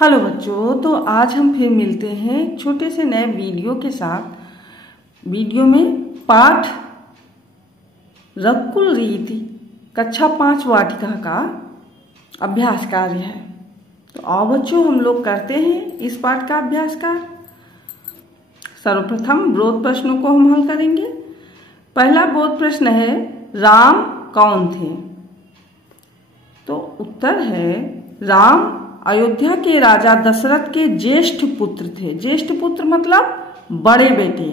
Hello बच्चों, तो आज हम फिर मिलते हैं छोटे से नए वीडियो के साथ। वीडियो में पाठ रघुकुल रीति कक्षा 5 वाटिका का अभ्यास कार्य है। तो आओ बच्चों, हम लोग करते हैं इस पाठ का अभ्यास कार्य। सर्वप्रथम बोध प्रश्नों को हम हल करेंगे। पहला बोध प्रश्न है, राम कौन थे? तो उत्तर है, राम अयोध्या के राजा दशरथ के ज्येष्ठ पुत्र थे। ज्येष्ठ पुत्र मतलब बड़े बेटे।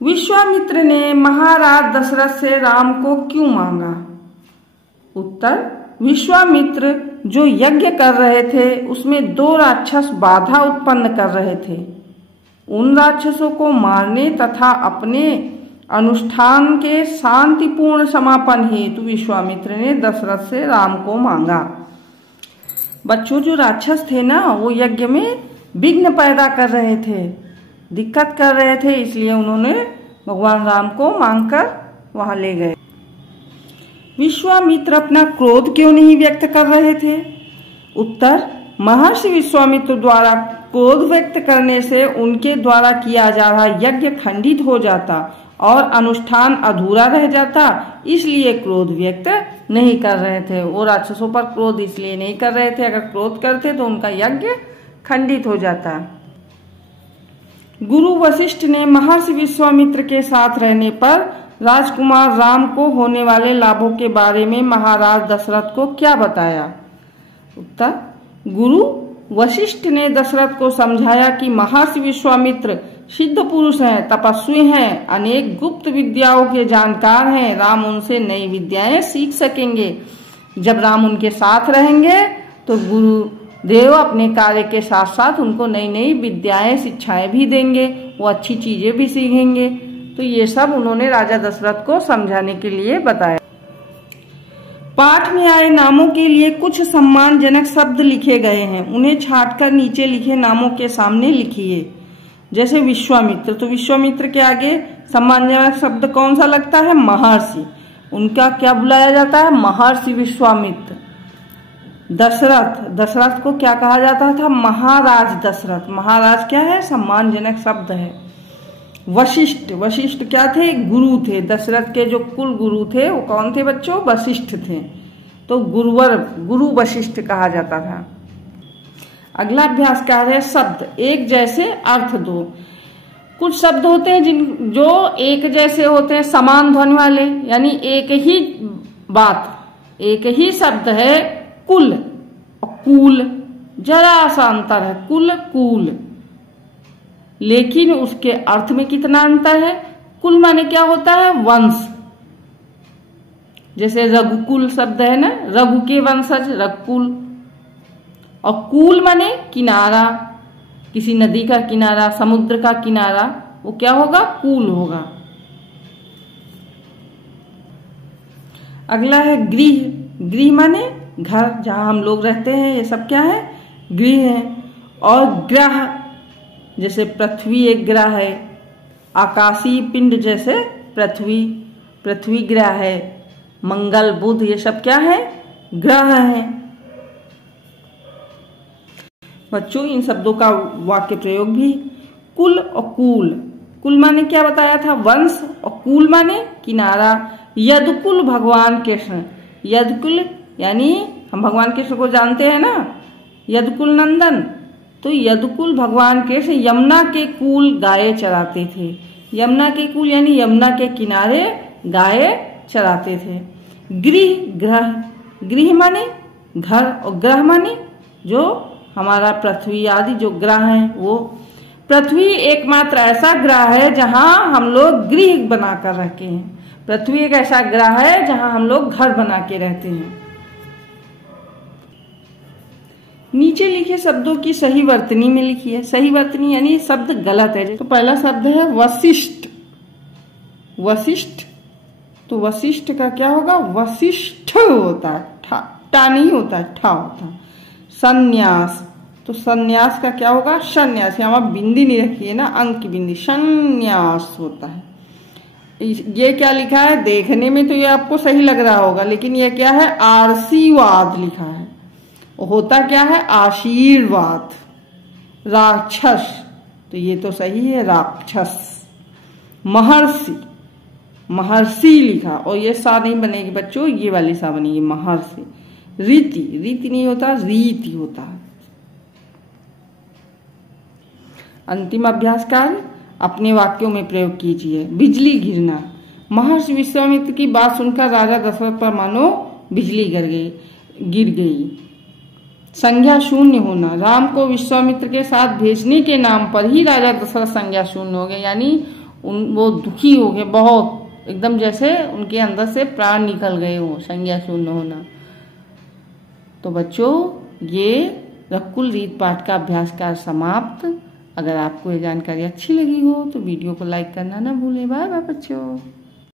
विश्वामित्र ने महाराज दशरथ से राम को क्यों मांगा? उत्तर, विश्वामित्र जो यज्ञ कर रहे थे उसमें 2 राक्षस बाधा उत्पन्न कर रहे थे। उन राक्षसों को मारने तथा अपने अनुष्ठान के शांतिपूर्ण समापन हेतु विश्वामित्र ने दशरथ से राम को मांगा। बच्चों, जो राक्षस थे ना, वो यज्ञ में विघ्न पैदा कर रहे थे, दिक्कत कर रहे थे, इसलिए उन्होंने भगवान राम को मांगकर वहां ले गए। विश्वामित्र अपना क्रोध क्यों नहीं व्यक्त कर रहे थे? उत्तर, महर्षि विश्वामित्र द्वारा क्रोध व्यक्त करने से उनके द्वारा किया जा रहा यज्ञ खंडित हो जाता और अनुष्ठान अधूरा रह जाता, इसलिए क्रोध व्यक्त नहीं कर रहे थे। वो राक्षसों पर क्रोध इसलिए नहीं कर रहे थे, अगर क्रोध करते तो उनका यज्ञ खंडित हो जाता। गुरु वशिष्ठ ने महर्षि विश्वामित्र के साथ रहने पर राजकुमार राम को होने वाले लाभों के बारे में महाराज दशरथ को क्या बताया? उत्तर, गुरु वशिष्ठ ने दशरथ को समझाया कि महर्षि विश्वामित्र सिद्ध पुरुष हैं, तपस्वी हैं, अनेक गुप्त विद्याओं के जानकार हैं। राम उनसे नई विद्याएं सीख सकेंगे। जब राम उनके साथ रहेंगे तो गुरुदेव अपने कार्य के साथ साथ उनको नई नई विद्याएं, शिक्षाएं भी देंगे, वो अच्छी चीजें भी सीखेंगे। तो ये सब उन्होंने राजा दशरथ को समझाने के लिए बताया। पाठ में आए नामों के लिए कुछ सम्मानजनक शब्द लिखे गए हैं, उन्हें छांटकर नीचे लिखे नामों के सामने लिखिए। जैसे विश्वामित्र, तो विश्वामित्र के आगे सम्मानजनक शब्द कौन सा लगता है? महर्षि। उनका क्या बुलाया जाता है? महर्षि विश्वामित्र। दशरथ, दशरथ को क्या कहा जाता था? महाराज दशरथ। महाराज क्या है? सम्मानजनक शब्द है। वशिष्ठ, वशिष्ठ क्या थे? गुरु थे। दशरथ के जो कुल गुरु थे वो कौन थे बच्चों? वशिष्ठ थे। तो गुरुवर, गुरु वशिष्ठ कहा जाता था। अगला अभ्यास कार्य है, शब्द एक जैसे अर्थ दो। कुछ शब्द होते हैं जो एक जैसे होते हैं, समान ध्वनि वाले, यानी एक ही बात, एक ही शब्द है। कुल और कूल, जरा सा अंतर है, कुल कूल, लेकिन उसके अर्थ में कितना अंतर है। कुल माने क्या होता है? वंश। जैसे रघुकुल शब्द है ना, रघु के वंशज रघुकुल। और कूल माने किनारा, किसी नदी का किनारा, समुद्र का किनारा, वो क्या होगा? कूल होगा। अगला है गृह। गृह माने घर, जहां हम लोग रहते हैं, ये सब क्या है? गृह है। और ग्रह, जैसे पृथ्वी एक ग्रह है, आकाशीय पिंड जैसे पृथ्वी, पृथ्वी ग्रह है। मंगल, बुध, ये सब क्या है? ग्रह है। बच्चों, इन शब्दों का वाक्य प्रयोग भी। कुल और कूल, कुल माने क्या बताया था? वंश, और कूल माने किनारा। यदुकुल भगवान कृष्ण, यदुकुल यानी हम भगवान कृष्ण को जानते हैं ना, यदुकुल नंदन। तो यदुकुल भगवान कृष्ण यमुना के कूल गाय चराते थे। यमुना के कूल यानी यमुना के किनारे गाय चराते थे। गृह, ग्रह, गृह माने घर, और ग्रह माने जो हमारा पृथ्वी आदि जो ग्रह हैं। वो पृथ्वी एकमात्र ऐसा ग्रह है जहां हम लोग गृह बनाकर रखे हैं। पृथ्वी एक ऐसा ग्रह है जहां हम लोग घर बना के रहते हैं। नीचे लिखे शब्दों की सही वर्तनी में लिखिए। सही वर्तनी यानी शब्द गलत है। तो पहला शब्द है वशिष्ठ। वशिष्ठ, तो वशिष्ठ का क्या होगा? वशिष्ठ होता है, टा नहीं होता है, ठा होता है। संन्यास, तो संन्यास का क्या होगा? संन्यास। यहाँ बिंदी नहीं रखी है ना, अंक की बिंदी, संन्यास होता है। ये क्या लिखा है? देखने में तो ये आपको सही लग रहा होगा, लेकिन ये क्या है? आरसीवाद लिखा है। होता क्या है? आशीर्वाद। राक्षस, तो ये तो सही है, राक्षस। महर्षि, महर्षि लिखा, और ये सा नहीं बनेगी बच्चों, ये वाली सा बनेगी, महर्षि। रीति, रीति नहीं होता, रीति होता है। अंतिम अभ्यास कार्य अपने वाक्यों में प्रयोग कीजिए। बिजली गिरना, महर्षि विश्वामित्र की बात सुनकर राजा दशरथ पर मानो बिजली गिर गई। संज्ञा शून्य होना, राम को विश्वामित्र के साथ भेजने के नाम पर ही राजा दशरथ संज्ञा शून्य हो गए, यानी वो दुखी हो गए बहुत, एकदम जैसे उनके अंदर से प्राण निकल गए हो, संज्ञा शून्य होना। तो बच्चों, ये रकुल रीत पाठ का अभ्यास कार्य समाप्त। अगर आपको ये जानकारी अच्छी लगी हो तो वीडियो को लाइक करना ना भूलें। बाय बाय बच्चों।